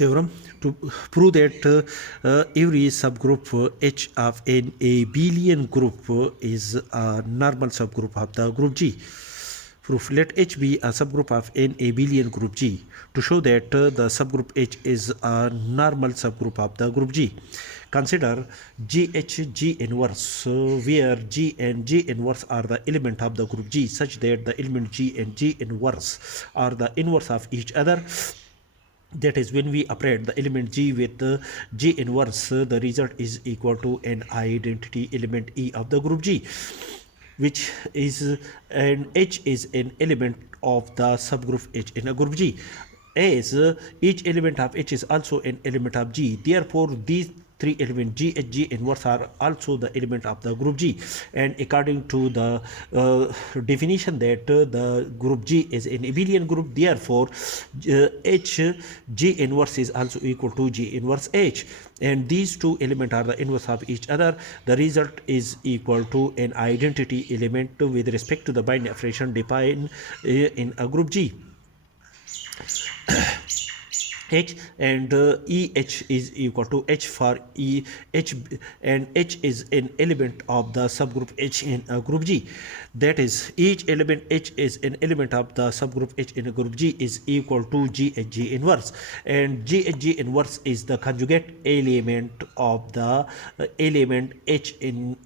theorem to prove that every subgroup H of an abelian group is a normal subgroup of the group G. Proof: let H be a subgroup of an abelian group G. To show that the subgroup H is a normal subgroup of the group G, consider GH G inverse, where G and G inverse are the element of the group G, such that the element G and G inverse are the inverse of each other. That is, when we operate the element G with G inverse, the result is equal to an identity element E of the group G, which is, and H is an element of the subgroup H in a group G, as each element of H is also an element of G. Therefore, these three elements G and G inverse are also the element of the group G, and according to the definition that the group G is an abelian group, therefore H G inverse is also equal to G inverse H, and these two elements are the inverse of each other. The result is equal to an identity element with respect to the binding operation defined in a group G. H and EH is equal to H for H, and H is an element of the subgroup H in a group G. That is, each element H is an element of the subgroup H in a group G is equal to G H G inverse, and G H G inverse is the conjugate element of the element H in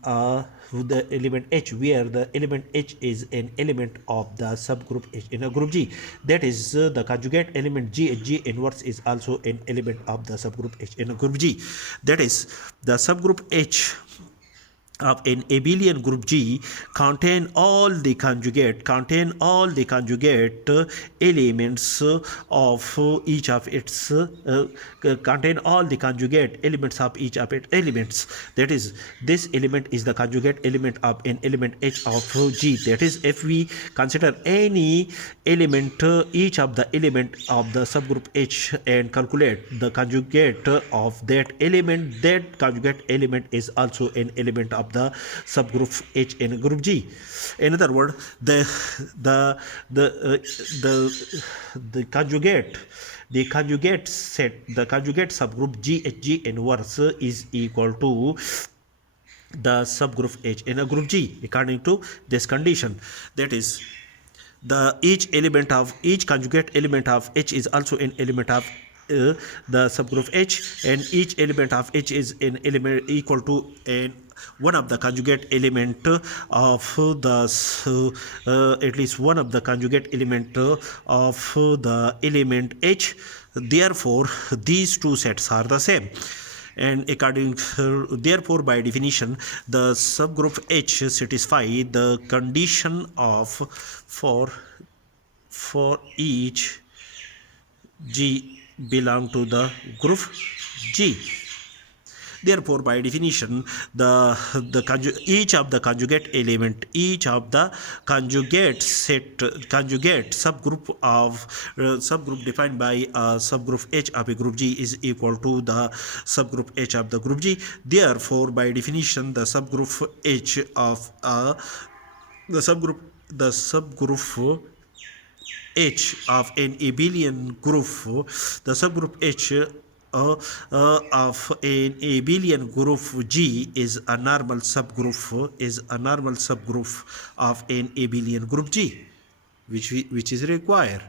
the element H, where the element H is an element of the subgroup H in a group G. That is, the conjugate element G H G inverse is also an element of the subgroup H in a group G. That is, the subgroup H of an abelian group G contain all the conjugate elements of each of its contain all the conjugate elements of each of its elements. That is, this element is the conjugate element of an element H of G. That is, if we consider any element, each of the element of the subgroup H, and calculate the conjugate of that element, that conjugate element is also an element of the subgroup H in group G. In other words, the conjugate subgroup GHG inverse is equal to the subgroup H in a group G according to this condition. That is, each conjugate element of H is also an element of the subgroup H, and each element of H is an element equal to one of the conjugate element of the at least one of the conjugate element of the element H. Therefore, these two sets are the same, and therefore, by definition, the subgroup H satisfy the condition of for each G belong to the group G. Therefore, by definition, each of the conjugate element, each of the conjugate subgroup defined by a subgroup H of a group G is equal to the subgroup H of the group G. Therefore, by definition, the subgroup H of the subgroup H of an abelian group, the subgroup H of an abelian group G is a normal subgroup of an abelian group G, which is required.